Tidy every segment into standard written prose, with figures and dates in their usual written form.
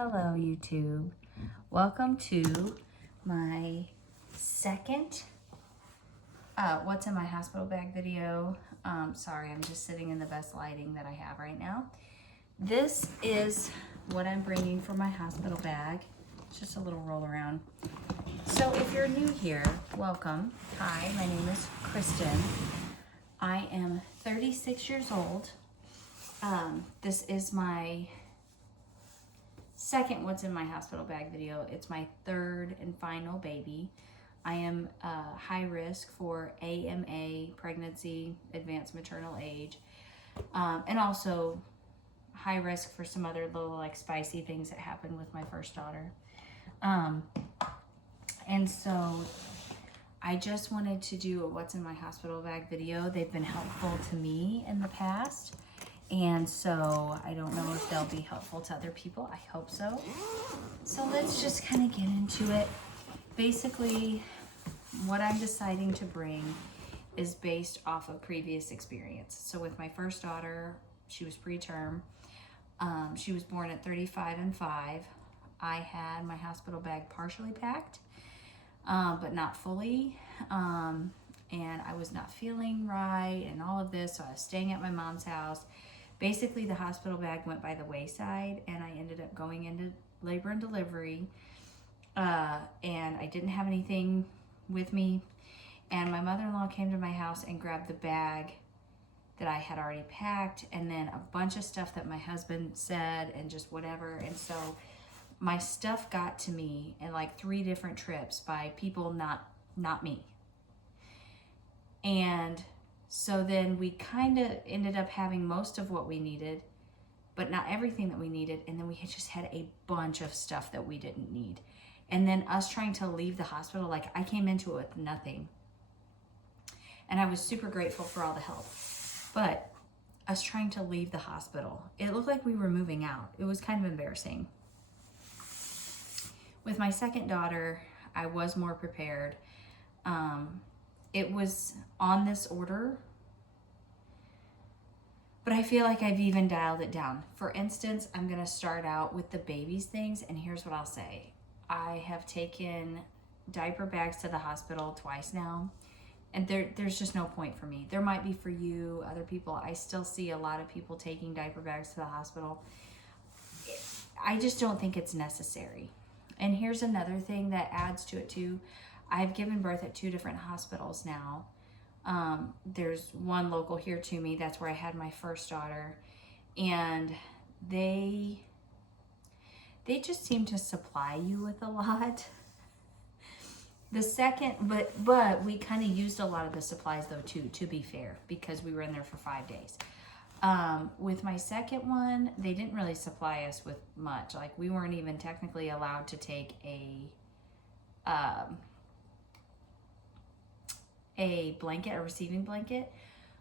Hello YouTube. Welcome to my second what's in my hospital bag video. Sorry, I'm just sitting in the best lighting that I have right now. This is what I'm bringing for my hospital bag. It's just a little roll around. So if you're new here, welcome. Hi, my name is Kristen. I am 36 years old. This is my second what's in my hospital bag video. It's my third and final baby. I am high risk for AMA, pregnancy, advanced maternal age, and also high risk for some other little like spicy things that happened with my first daughter. And so I just wanted to do a what's in my hospital bag video. They've been helpful to me in the past. And so I don't know if they'll be helpful to other people. I hope so. So let's just kind of get into it. Basically, what I'm deciding to bring is based off of previous experience. So with my first daughter, she was preterm. She was born at 35 and 5. I had my hospital bag partially packed, but not fully. And I was not feeling right and all of this. So I was staying at my mom's house. Basically, the hospital bag went by the wayside, and I ended up going into labor and delivery, and I didn't have anything with me, and my mother-in-law came to my house and grabbed the bag that I had already packed, and then a bunch of stuff that my husband said, and just whatever, and so my stuff got to me in like 3 different trips by people not me. And so then we kind of ended up having most of what we needed, but not everything that we needed. And then we had just had a bunch of stuff that we didn't need. And then us trying to leave the hospital, like I came into it with nothing. And I was super grateful for all the help. But us trying to leave the hospital, it looked like we were moving out. It was kind of embarrassing. With my second daughter, I was more prepared. It was on this order, but I feel like I've even dialed it down. For instance, I'm going to start out with the babies things, and here's what I'll say. I have taken diaper bags to the hospital twice now, and there's just no point for me. There might be for you, other people. I still see a lot of people taking diaper bags to the hospital. I just don't think it's necessary. And here's another thing that adds to it too. I've given birth at 2 different hospitals now. There's one local here to me. That's where I had my first daughter. And they just seem to supply you with a lot. The second, but we kind of used a lot of the supplies though too, to be fair, because we were in there for 5 days. With my second one, they didn't really supply us with much. Like we weren't even technically allowed to take a blanket, a receiving blanket,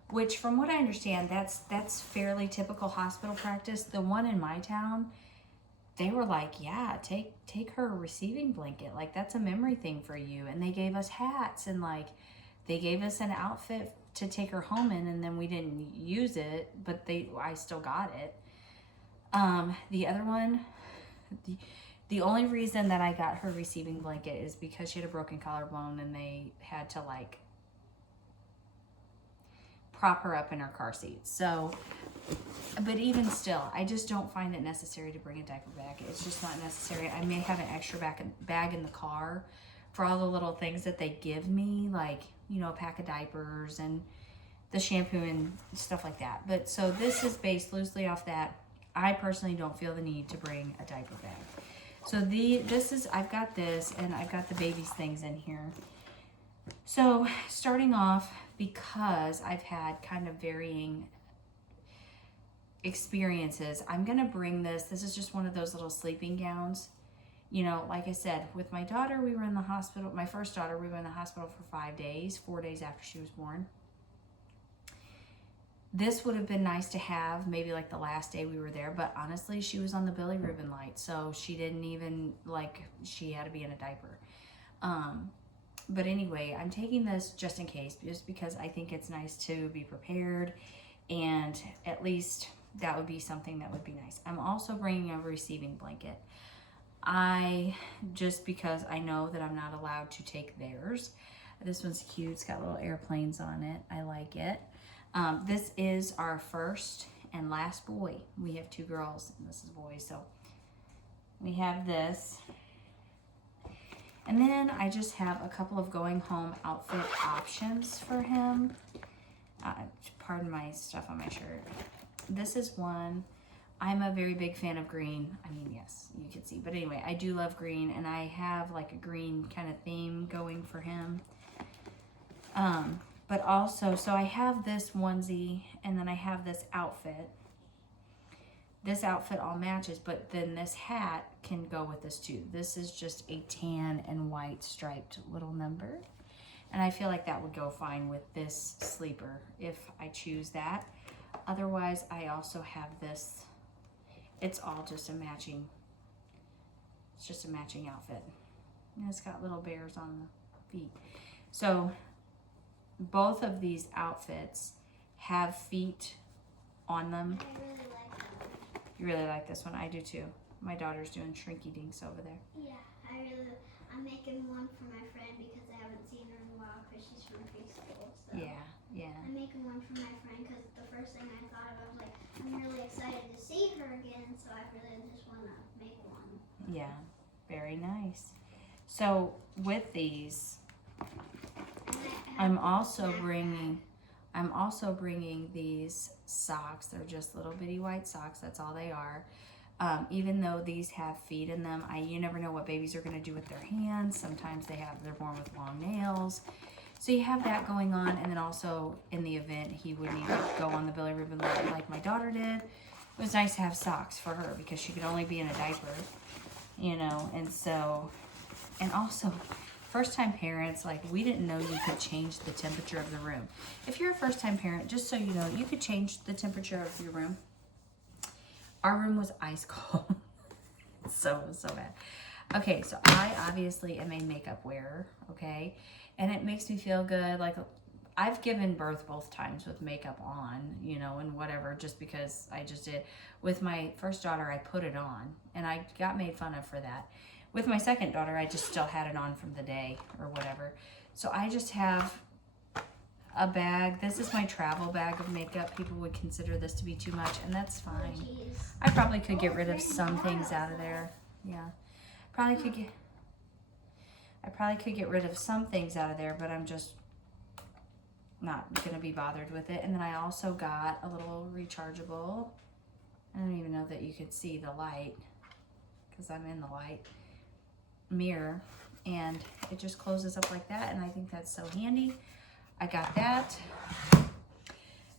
which from what I understand, that's fairly typical hospital practice. The one in my town, they were like, yeah, take her receiving blanket. Like that's a memory thing for you. And they gave us hats, and like they gave us an outfit to take her home in, and then we didn't use it, but I still got it. The other one, the only reason that I got her receiving blanket is because she had a broken collarbone, and they had to like prop her up in her car seat. So, but even still, I just don't find it necessary to bring a diaper bag. It's just not necessary. I may have an extra bag in the car for all the little things that they give me, like, you know, a pack of diapers and the shampoo and stuff like that. But so this is based loosely off that. I personally don't feel the need to bring a diaper bag. So I've got this, and I've got the baby's things in here. So starting off, because I've had kind of varying experiences, I'm going to bring this. This is just one of those little sleeping gowns. You know, like I said, with my daughter, we were in the hospital. My first daughter, we were in the hospital for 5 days, 4 days after she was born. This would have been nice to have maybe like the last day we were there, but honestly, she was on the bilirubin light, so she didn't even, like, she had to be in a diaper. But anyway, I'm taking this just in case, just because I think it's nice to be prepared and at least that would be something that would be nice. I'm also bringing a receiving blanket. Just because I know that I'm not allowed to take theirs. This one's cute. It's got little airplanes on it. I like it. This is our first and last boy. We have 2 girls and this is boys. So we have this. And then I just have a couple of going home outfit options for him. Pardon my stuff on my shirt. This is one. I'm a very big fan of green. I mean, yes, you can see. But anyway, I do love green. And I have like a green kind of theme going for him. But also, so I have this onesie and then I have this outfit. This outfit all matches, but then this hat can go with this too. This is just a tan and white striped little number. And I feel like that would go fine with this sleeper if I choose that. Otherwise, I also have this. It's all just a matching, it's just a matching outfit. And it's got little bears on the feet. So both of these outfits have feet on them. I really like that one. You really like this one? I do too. My daughter's doing shrinky dinks over there. Yeah, I'm making one for my friend because I haven't seen her in a while because she's from preschool. So Yeah. I'm making one for my friend because the first thing I thought of, I was like, I'm really excited to see her again, so I really just want to make one. Yeah, very nice. So with these, I'm also bringing these socks. They're just little bitty white socks. That's all they are. Even though these have feet in them, you never know what babies are going to do with their hands. Sometimes they're born with long nails. So you have that going on. And then also in the event he would need to go on the Billy Ribbon like my daughter did, it was nice to have socks for her because she could only be in a diaper, and so, and also first-time parents, like, we didn't know you could change the temperature of the room. If you're a first-time parent, just so you know, you could change the temperature of your room. Our room was ice cold. so bad. Okay, so I obviously am a makeup wearer, okay? And it makes me feel good. Like, I've given birth both times with makeup on, and whatever, just because I just did. With my first daughter, I put it on, and I got made fun of for that. With my second daughter, I just still had it on from the day or whatever. So I just have a bag. This is my travel bag of makeup. People would consider this to be too much, and that's fine. I probably could get rid of some things out of there. Yeah. I probably could get rid of some things out of there, but I'm just not going to be bothered with it. And then I also got a little rechargeable. I don't even know that you could see the light because I'm in the light mirror, and it just closes up like that, and I think that's so handy. I got that.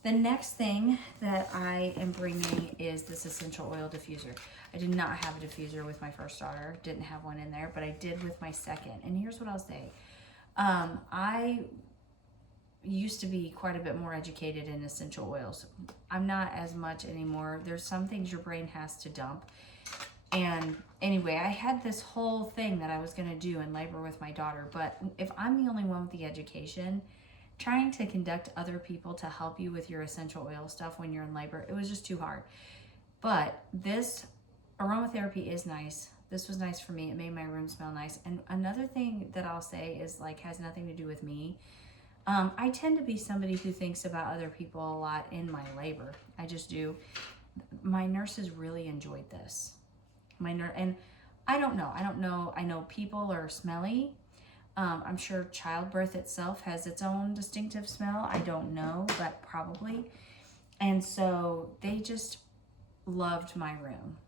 The next thing that I am bringing is this essential oil diffuser. I did not have a diffuser with my first daughter, didn't have one in there, but I did with my second. And here's what I'll say. I used to be quite a bit more educated in essential oils. I'm not as much anymore. There's some things your brain has to dump. And anyway, I had this whole thing that I was going to do in labor with my daughter, but if I'm the only one with the education, trying to conduct other people to help you with your essential oil stuff when you're in labor, it was just too hard. But this aromatherapy is nice. This was nice for me. It made my room smell nice. And another thing that I'll say is, like, has nothing to do with me. I tend to be somebody who thinks about other people a lot in my labor. I just do. My nurses really enjoyed this. And I don't know. I know people are smelly. I'm sure childbirth itself has its own distinctive smell. I don't know, but probably. And so they just loved my room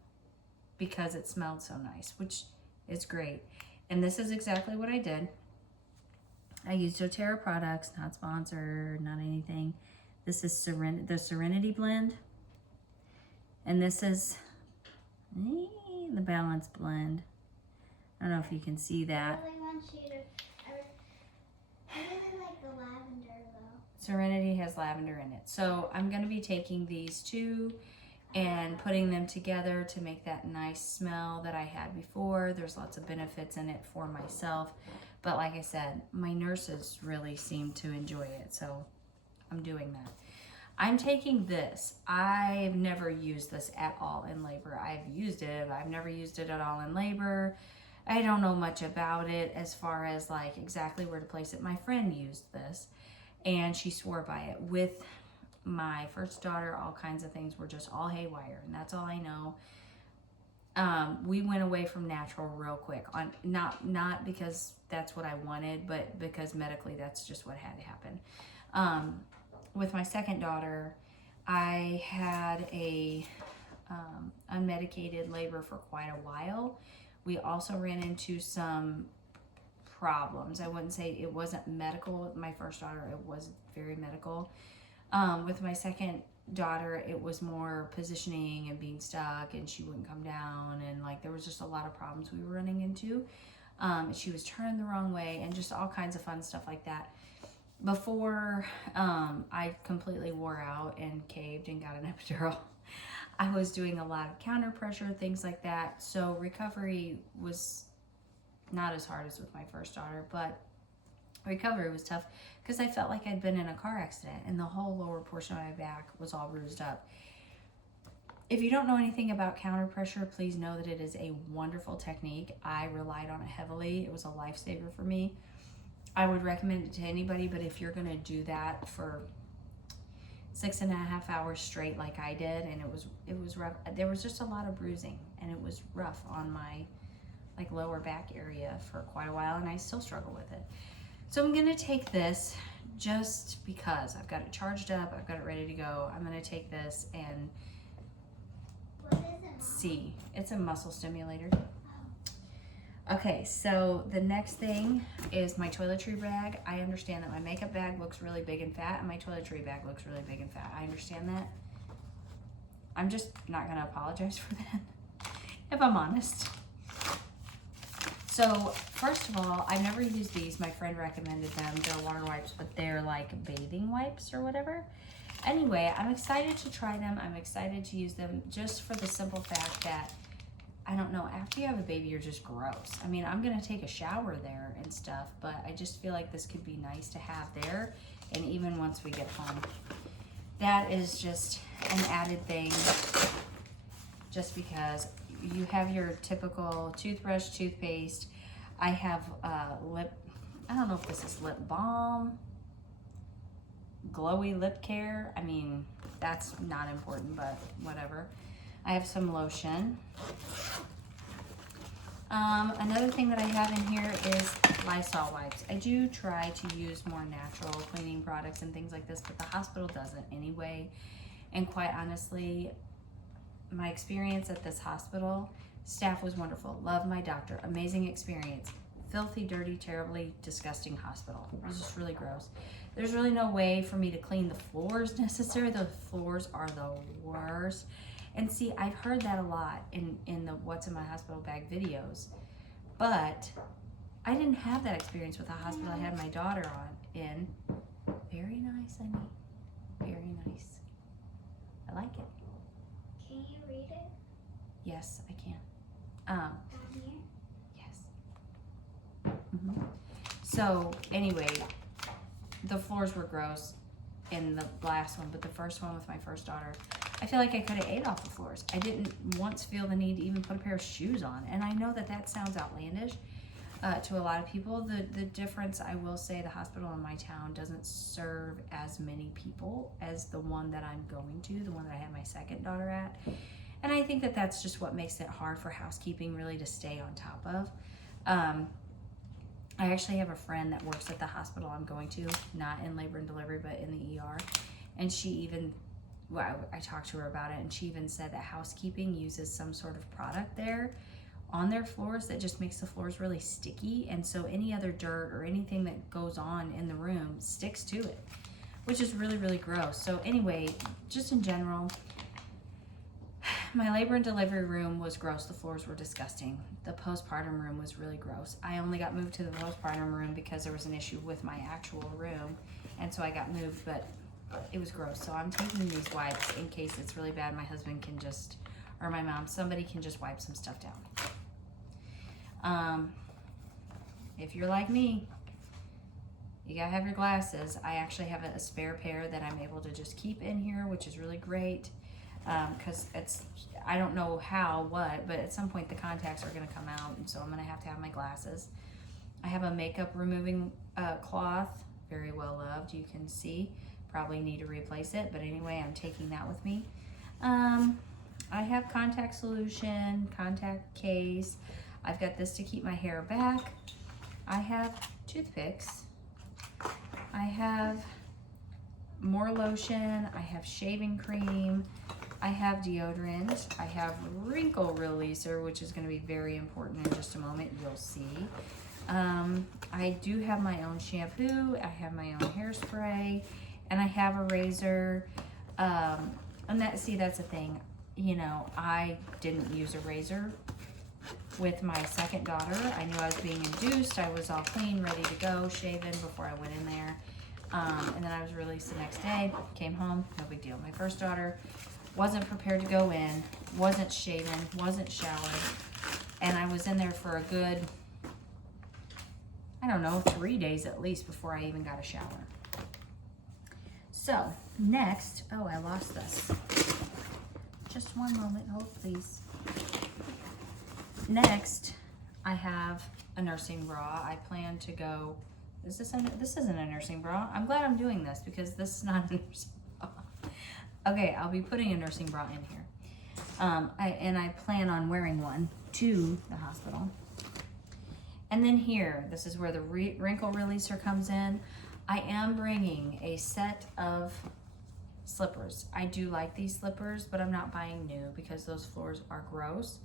because it smelled so nice, which is great. And this is exactly what I did. I used doTERRA products, not sponsored, not anything. This is the Serenity Blend. And this is the Balance Blend. I don't know if you can see that. I really like the lavender though. Serenity has lavender in it. So I'm going to be taking these two and putting them together to make that nice smell that I had before. There's lots of benefits in it for myself. But like I said, my nurses really seem to enjoy it. So I'm doing that. I'm taking this. I've never used this at all in labor. I've used it, but I've never used it at all in labor. I don't know much about it as far as like exactly where to place it. My friend used this and she swore by it. With my first daughter, all kinds of things were just all haywire, and that's all I know. We went away from natural real quick, on not because that's what I wanted, but because medically that's just what had to happen. With my second daughter, I had a unmedicated labor for quite a while. We also ran into some problems. I wouldn't say it wasn't medical with my first daughter. It was very medical. With my second daughter, it was more positioning and being stuck, and she wouldn't come down, and like there was just a lot of problems we were running into. She was turning the wrong way, and just all kinds of fun stuff like that. Before I completely wore out and caved and got an epidural, I was doing a lot of counter pressure, things like that. So recovery was not as hard as with my first daughter, but recovery was tough because I felt like I'd been in a car accident and the whole lower portion of my back was all bruised up. If you don't know anything about counter pressure, please know that it is a wonderful technique. I relied on it heavily. It was a lifesaver for me. I would recommend it to anybody, but if you're gonna do that for 6.5 hours straight like I did, and it was rough. There was just a lot of bruising, and it was rough on my like lower back area for quite a while, and I still struggle with it. So I'm gonna take this just because I've got it charged up, I've got it ready to go. I'm gonna take this and What is it, Mom? see. It's a muscle stimulator. Okay, so the next thing is my toiletry bag. I understand that my makeup bag looks really big and fat, and my toiletry bag looks really big and fat. I understand that. I'm just not gonna apologize for that, if I'm honest. So, first of all, I've never used these. My friend recommended them. They're water wipes, but they're like bathing wipes or whatever. Anyway, I'm excited to try them. I'm excited to use them just for the simple fact that, I don't know, after you have a baby, you're just gross. I mean, I'm gonna take a shower there and stuff, but I just feel like this could be nice to have there, and even once we get home. That is just an added thing, just because you have your typical toothbrush, toothpaste. I have I don't know if this is lip balm, glowy lip care. I mean, that's not important, but whatever. I have some lotion. Another thing that I have in here is Lysol wipes. I do try to use more natural cleaning products and things like this, but the hospital doesn't anyway. And quite honestly, my experience at this hospital, staff was wonderful. Love my doctor. Amazing experience. Filthy, dirty, terribly disgusting hospital. It was just really gross. There's really no way for me to clean the floors necessarily. The floors are the worst. And see, I've heard that a lot in the What's in My Hospital Bag videos, but I didn't have that experience with the hospital I had my daughter in. Very nice, honey. Very nice. I like it. Can you read it Yes, I can. down here? Yes. So anyway, the floors were gross in the last one, but the first one with my first daughter, I feel like I could have ate off the floors. I didn't once feel the need to even put a pair of shoes on. And I know that that sounds outlandish to a lot of people. The difference, I will say, the hospital in my town doesn't serve as many people as the one that I'm going to, the one that I had my second daughter at. And I think that that's just what makes it hard for housekeeping really to stay on top of. I actually have a friend that works at the hospital I'm going to, not in labor and delivery, but in the ER. And she even, well, I talked to her about it, and she even said that housekeeping uses some sort of product there on their floors that just makes the floors really sticky. And so any other dirt or anything that goes on in the room sticks to it, which is really, really gross. So anyway, just in general, my labor and delivery room was gross. The floors were disgusting. The postpartum room was really gross. I only got moved to the postpartum room because there was an issue with my actual room, and so I got moved, but it was gross. So I'm taking these wipes in case it's really bad. My husband can just, or my mom, somebody can just wipe some stuff down. If you're like me, you gotta have your glasses. I actually have a spare pair that I'm able to just keep in here, which is really great. Because I don't know what, but at some point the contacts are gonna come out, and so I'm gonna have to have my glasses. I have a makeup removing cloth, very well loved, you can see. Probably need to replace it, but anyway, I'm taking that with me. I have contact solution, contact case. I've got this to keep my hair back. I have toothpicks. I have more lotion. I have shaving cream. I have deodorant. I have wrinkle releaser, which is going to be very important in just a moment. You'll see. I do have my own shampoo. I have my own hairspray, and I have a razor. And that's a thing. You know, I didn't use a razor with my second daughter. I knew I was being induced. I was all clean, ready to go, shaven before I went in there. And then I was released the next day, came home, no big deal. My first daughter wasn't prepared to go in, wasn't shaven, wasn't showered. And I was in there for a good, I don't know, 3 days at least before I even got a shower. So next, oh, I lost this. Just one moment, hold please. Next, I have a nursing bra. I plan to go, this isn't a nursing bra. I'm glad I'm doing this because this is not a nursing bra. Okay, I'll be putting a nursing bra in here. I plan on wearing one to the hospital. And then here, this is where the wrinkle releaser comes in. I am bringing a set of slippers. I do like these slippers, but I'm not buying new because those floors are gross.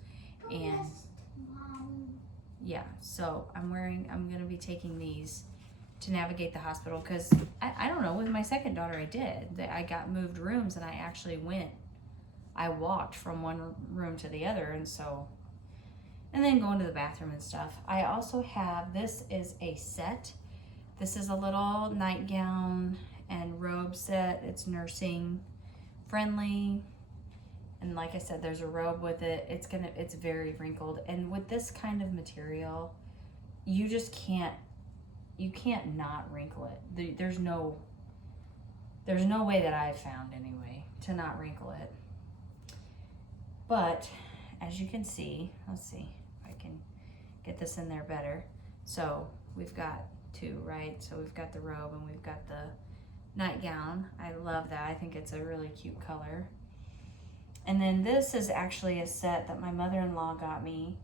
And yeah, so I'm gonna be taking these to navigate the hospital because I don't know, with my second daughter I did. I got moved rooms and I walked from one room to the other, and then going to the bathroom and stuff. I also have, this is a set. This is a little nightgown and robe set. It's nursing friendly. And like I said, there's a robe with it. It's very wrinkled. And with this kind of material, you can't not wrinkle it. There's no way that I've found anyway to not wrinkle it. But as you can see, let's see if I can get this in there better. So we've got two, right? So we've got the robe and we've got the nightgown. I love that. I think it's a really cute color. And then this is actually a set that my mother-in-law got me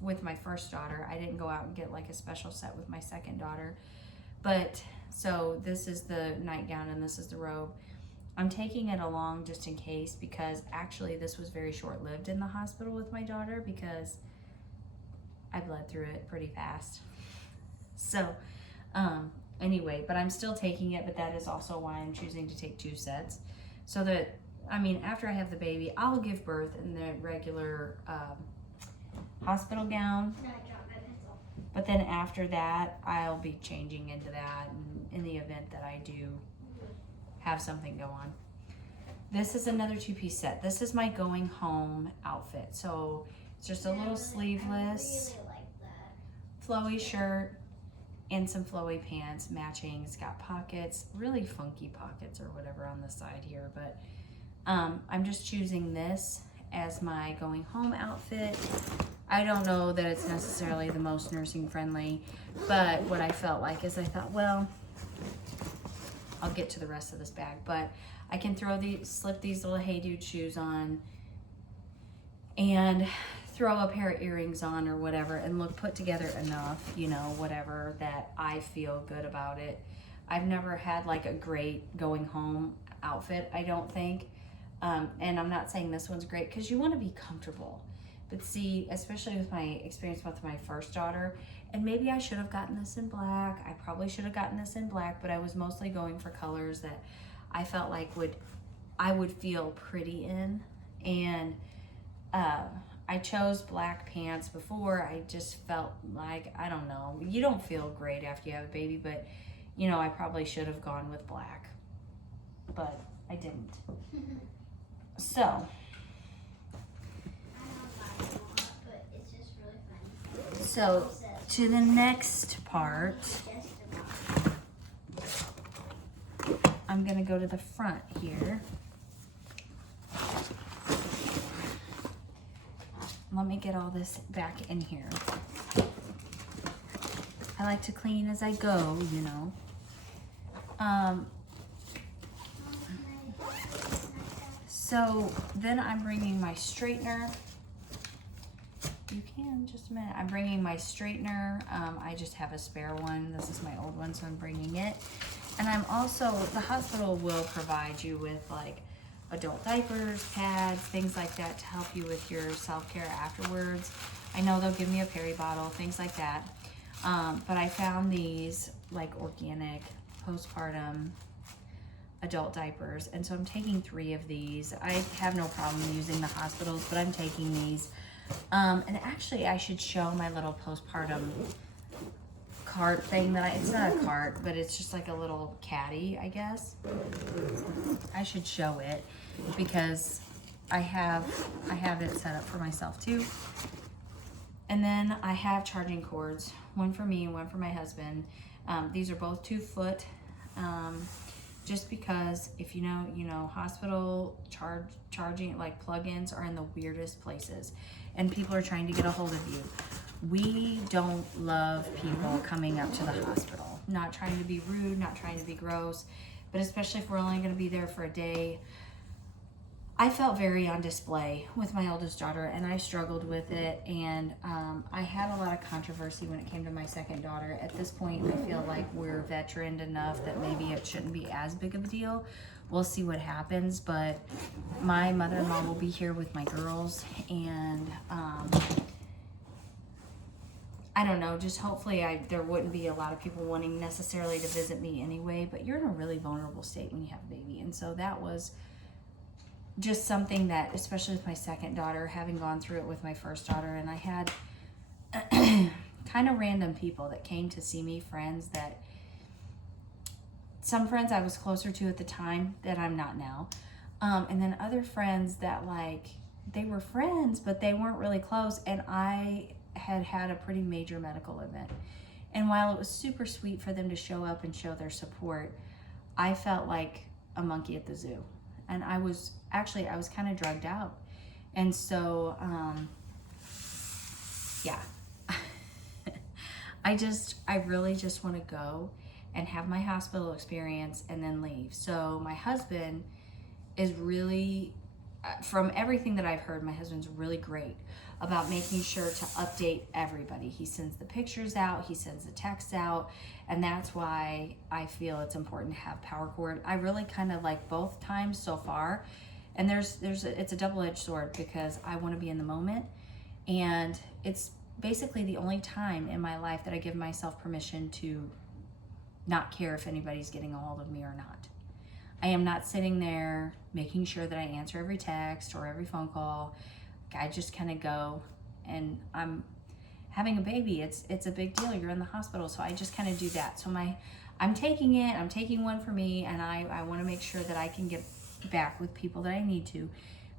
with my first daughter. I didn't go out and get like a special set with my second daughter. But so this is the nightgown and this is the robe. I'm taking it along just in case because actually this was very short-lived in the hospital with my daughter because I bled through it pretty fast. So anyway, but I'm still taking it, but that is also why I'm choosing to take two sets. So that, I mean, after I have the baby, I'll give birth in the regular hospital gown. But then after that, I'll be changing into that in the event that I do have something go on. This is another two-piece set. This is my going home outfit. So it's just a little sleeveless, I really like that. flowy shirt and some flowy pants matching. It's got pockets, really funky pockets or whatever on the side here. But I'm just choosing this as my going home outfit. I don't know that it's necessarily the most nursing friendly, but what I felt like is I thought, well, I'll get to the rest of this bag, but I can slip these little Hey Dude shoes on and throw a pair of earrings on or whatever and look put together enough, you know, whatever, that I feel good about it. I've never had like a great going home outfit, I don't think. And I'm not saying this one's great because you want to be comfortable. But see, especially with my experience with my first daughter, and maybe I should have gotten this in black. I probably should have gotten this in black, but I was mostly going for colors that I felt like I would feel pretty in. And I chose black pants before. I just felt like, I don't know, you don't feel great after you have a baby, but you know, I probably should have gone with black, but I didn't. So, I don't buy it a lot, but it's just really funny. So It says to the next part. Just about. I'm gonna go to the front here. Let me get all this back in here. I like to clean as I go, you know. So then I'm bringing my straightener. You can, just a minute. I'm bringing my straightener. I just have a spare one. This is my old one, so I'm bringing it. And I'm also, the hospital will provide you with like adult diapers, pads, things like that to help you with your self-care afterwards. I know they'll give me a peri bottle, things like that. But I found these like organic postpartum adult diapers, and so I'm taking 3 of these. I have no problem using the hospitals, but I'm taking these. And actually I should show my little postpartum cart thing that it's not a cart, but it's just like a little caddy, I guess. I should show it because I have it set up for myself too. And then I have charging cords, one for me and one for my husband. These are both 2-foot, just because if you know, hospital charging like plug-ins are in the weirdest places, and people are trying to get a hold of you. We don't love people coming up to the hospital. Not trying to be rude, not trying to be gross, but especially if we're only going to be there for a day. I felt very on display with my oldest daughter, and I struggled with it, and I had a lot of controversy when it came to my second daughter. At this point, I feel like we're veteran enough that maybe it shouldn't be as big of a deal. We'll see what happens, but my mother-in-law will be here with my girls, and I don't know, just hopefully there wouldn't be a lot of people wanting necessarily to visit me anyway, but you're in a really vulnerable state when you have a baby. And so that was just something that, especially with my second daughter, having gone through it with my first daughter, and I had kind of random people that came to see me, friends that, some friends I was closer to at the time that I'm not now. And then other friends that like, they were friends, but they weren't really close. And I had a pretty major medical event. And while it was super sweet for them to show up and show their support, I felt like a monkey at the zoo. And I was kind of drugged out. And so, yeah, I really just want to go and have my hospital experience and then leave. So my husband is really, from everything that I've heard, my husband's really great about making sure to update everybody. He sends the pictures out, he sends the texts out, and that's why I feel it's important to have power cord. I really kind of like both times so far, and it's a double-edged sword because I want to be in the moment, and it's basically the only time in my life that I give myself permission to not care if anybody's getting a hold of me or not. I am not sitting there making sure that I answer every text or every phone call. I just kind of go, and I'm having a baby. It's a big deal. You're in the hospital, so I just kind of do that. So I'm taking one for me, and I want to make sure that I can get back with people that I need to.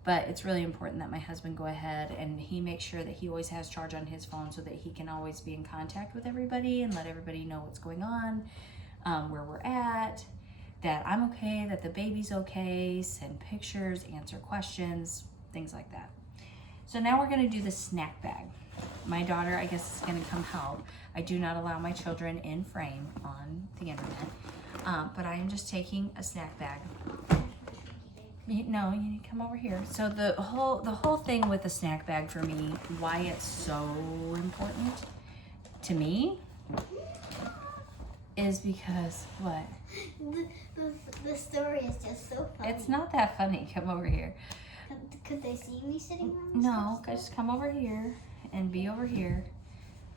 But it's really important that my husband go ahead and he makes sure that he always has charge on his phone so that he can always be in contact with everybody and let everybody know what's going on, where we're at, that I'm okay, that the baby's okay, send pictures, answer questions, things like that. So now we're gonna do the snack bag. My daughter, I guess, is gonna come help. I do not allow my children in frame on the internet, but I am just taking a snack bag. No, you need to come over here. So the whole thing with the snack bag for me, why it's so important to me, is because what? The story is just so funny. It's not that funny. Come over here. Could they see me sitting on this? No, just come over here and be over here.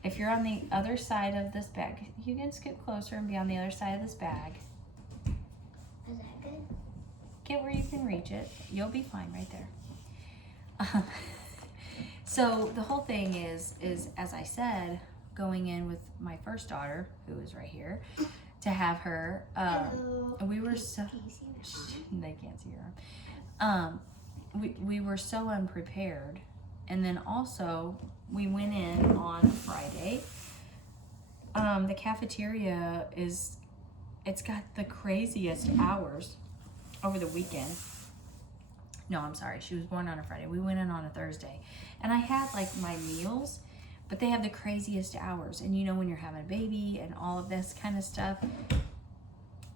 If you're on the other side of this bag, you can skip closer and be on the other side of this bag. Is that good? Get where you can reach it. You'll be fine right there. So the whole thing is as I said, going in with my first daughter, who is right here, to have her. Hello. We were so. Can you see my They can't see her. We were so unprepared, and then also we went in on Friday, the cafeteria it's got the craziest hours over the weekend. No, I'm sorry. She was born on a Friday. We went in on a Thursday. And I had like my meals, but they have the craziest hours. And you know, when you're having a baby and all of this kind of stuff,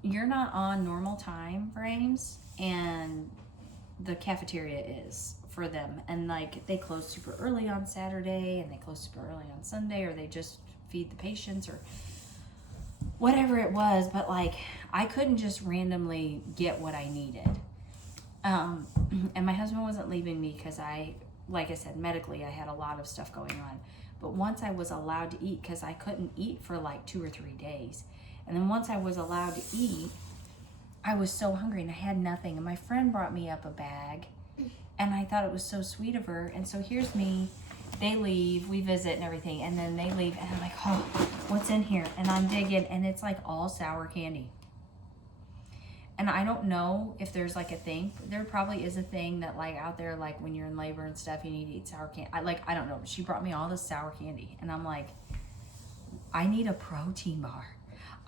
you're not on normal time frames, and the cafeteria is for them. And like they close super early on Saturday and they close super early on Sunday, or they just feed the patients or whatever it was. But like I couldn't just randomly get what I needed. And my husband wasn't leaving me because like I said, medically, I had a lot of stuff going on. But once I was allowed to eat, because I couldn't eat for like 2 or 3 days. And then once I was allowed to eat, I was so hungry and I had nothing. And my friend brought me up a bag and I thought it was so sweet of her. And so here's me, they leave, we visit and everything. And then they leave and I'm like, oh, what's in here? And I'm digging and it's like all sour candy. And I don't know if there's like a thing. There probably is a thing that like out there, like when you're in labor and stuff, you need to eat sour candy. I don't know. She brought me all this sour candy. And I'm like, I need a protein bar.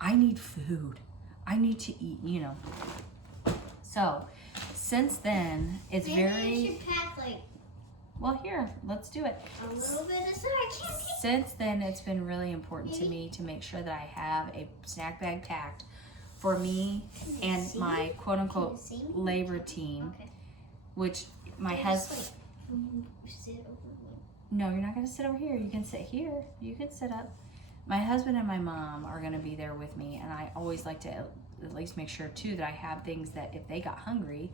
I need food. I need to eat, you know. So since then, it's Maybe very... you should pack like Well, here, let's do it. a little bit of sour candy. Since then, it's been really important to me to make sure that I have a snack bag packed for me and my quote-unquote labor team, Okay. which my husband... No, you're not going to sit over here. You can sit here. You can sit up. My husband and my mom are going to be there with me, and I always like to at least make sure, too, that I have things that if they got hungry,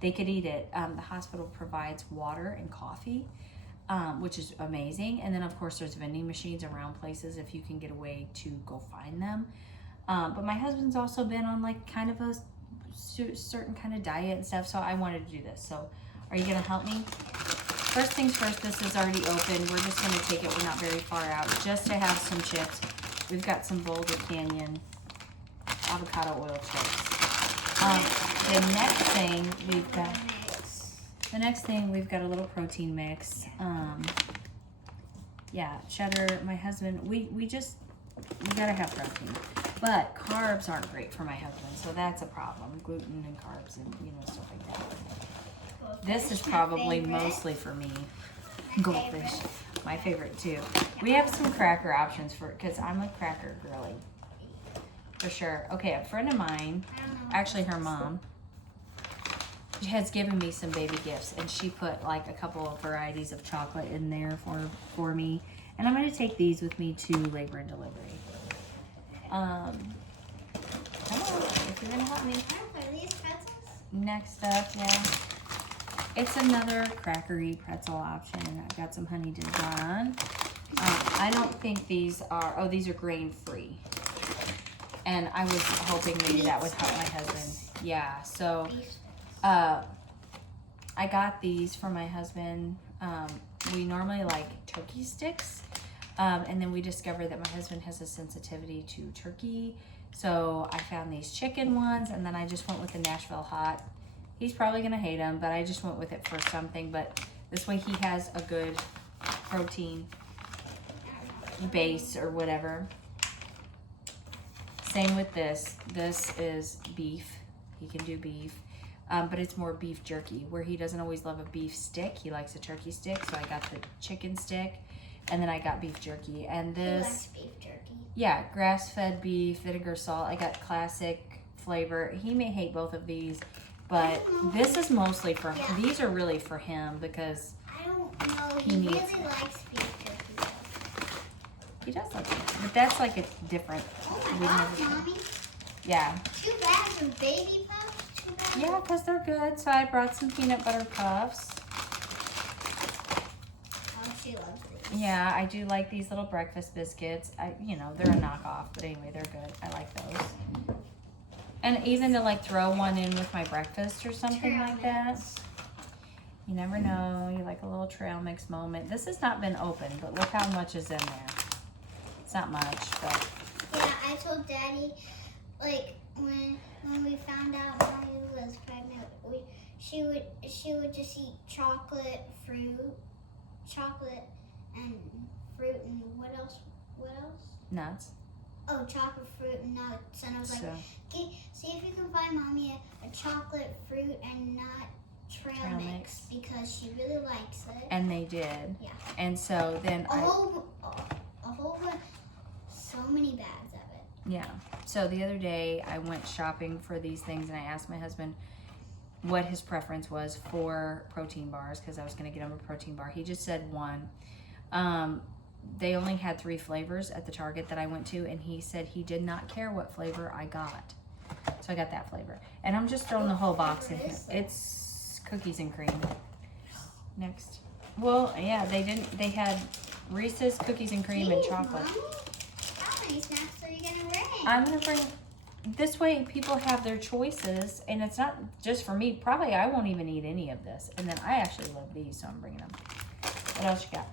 they could eat it. The hospital provides water and coffee, which is amazing. And then, of course, there's vending machines around places if you can get a way to go find them. But my husband's also been on, like, kind of a certain kind of diet and stuff, so I wanted to do this. So are you going to help me? First things first, this is already open. We're just going to take it. We're not very far out. Just to have some chips. We've got some Boulder Canyon avocado oil chips. The next thing we've got a little protein mix. Yeah, cheddar. My husband, we gotta have protein, but carbs aren't great for my husband, so that's a problem. Gluten and carbs and stuff like that. This is probably mostly for me. Goldfish, my favorite too. We have some cracker options because I'm a cracker girly. For sure. Okay, a friend of mine, actually her mom, has given me some baby gifts, and she put like a couple of varieties of chocolate in there for me. And I'm going to take these with me to labor and delivery. Come on, if you're going to help me. Are these pretzels? Next up, yeah. It's another crackery pretzel option. I've got some honey dijon. I don't think these are grain free. And I was hoping maybe that would help my husband. Yeah, so I got these for my husband. We normally like turkey sticks. And then we discovered that my husband has a sensitivity to turkey. So I found these chicken ones, and then I just went with the Nashville Hot. He's probably gonna hate them, but I just went with it for something. But this way he has a good protein base or whatever. Same with this. This is beef. He can do beef. But it's more beef jerky, where he doesn't always love a beef stick. He likes a turkey stick, so I got the chicken stick, and then I got beef jerky. And this, He likes beef jerky. yeah, grass-fed beef, vinegar, salt. I got classic flavor. He may hate both of these, but this is mostly for him. These are really for him because I don't know. He He needs really likes beef jerky. he does like it. But that's like a different. Oh we've my never gosh, tried- Mommy. Yeah. 2 bags of baby puffs? 2 bags? Yeah, because they're good. So I brought some peanut butter puffs. Oh, she loves these. Yeah, I do like these little breakfast biscuits. They're a knockoff, but anyway, they're good. I like those. And even to like throw one in with my breakfast or something Trail like that. mix. You never know. You like a little trail mix moment. This has not been opened, but look how much is in there. It's not much, but Yeah, I told Daddy, like when we found out Mommy was pregnant, she would just eat chocolate, and fruit, and what else? nuts. oh, chocolate fruit and nuts. And I was like, So, okay, see if you can find Mommy a chocolate fruit and nut trail mix because she really likes it. and they did. Yeah. And so then A whole so many bags of it. yeah. So the other day I went shopping for these things and I asked my husband what his preference was for protein bars because I was going to get him a protein bar. He just said one. They only had 3 flavors at the Target that I went to, and he said he did not care what flavor I got. So I got that flavor. And I'm just throwing the whole box in here. It's cookies and cream. Next. Well, yeah, they had Reese's cookies and cream and Jeez, chocolate. Mommy, how many snacks are you going to bring? I'm going to bring, this way people have their choices, and it's not just for me. Probably I won't even eat any of this. And then I actually love these, so I'm bringing them. What else you got?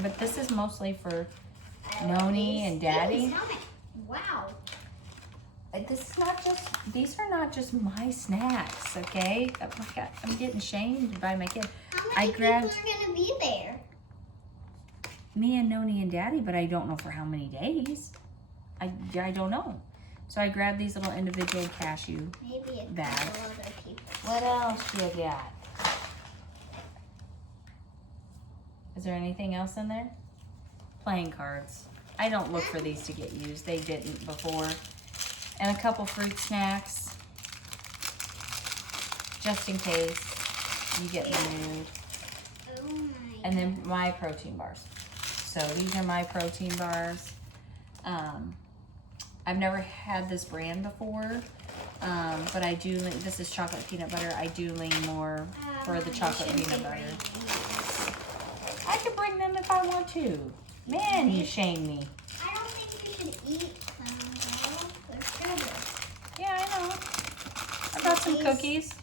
But this is mostly for Noni and Daddy. Wow. This is not just, these are not just my snacks, okay? Oh my God, I'm getting shamed by my kid. How I many grabbed people are going to be there? me and Noni and Daddy, but I don't know for how many days. I don't know. So I grabbed these little individual cashew. Maybe a Bag. couple other people. What else you got? Is there anything else in there? Playing cards. I don't look for these to get used. They didn't before. And a couple fruit snacks. Just in case you get in the mood. Oh my. And then my protein bars. So these are my protein bars. I've never had this brand before. But I do, this is chocolate peanut butter. I do lean more for the chocolate peanut butter. I could bring them if I want to. Man, you shame me. I don't think you should eat them though. They're sugar. Yeah, I know. I brought some cookies.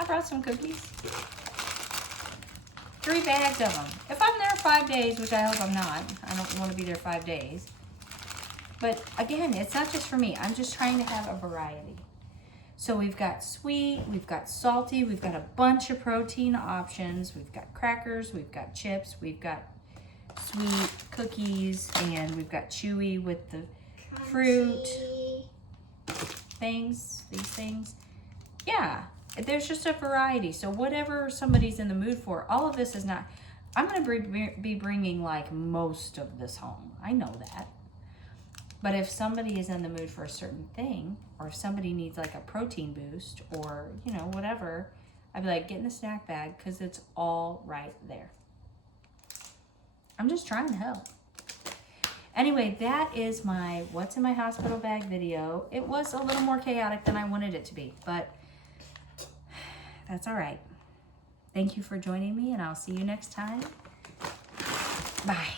I brought some cookies. 3 bags of them. If I'm there 5 days, which I hope I'm not. I don't want to be there 5 days. But again, it's not just for me. I'm just trying to have a variety. So we've got sweet, we've got salty, we've got a bunch of protein options. We've got crackers, we've got chips, we've got sweet cookies, and we've got chewy with the fruit things, these things. Yeah, there's just a variety. So whatever somebody's in the mood for, all of this is not, I'm going to be bringing like most of this home. I know that. But if somebody is in the mood for a certain thing, or if somebody needs like a protein boost or, you know, whatever, I'd be like, get in the snack bag because it's all right there. I'm just trying to help. Anyway, that is my What's in My Hospital Bag video. It was a little more chaotic than I wanted it to be, but that's all right. Thank you for joining me, and I'll see you next time. Bye.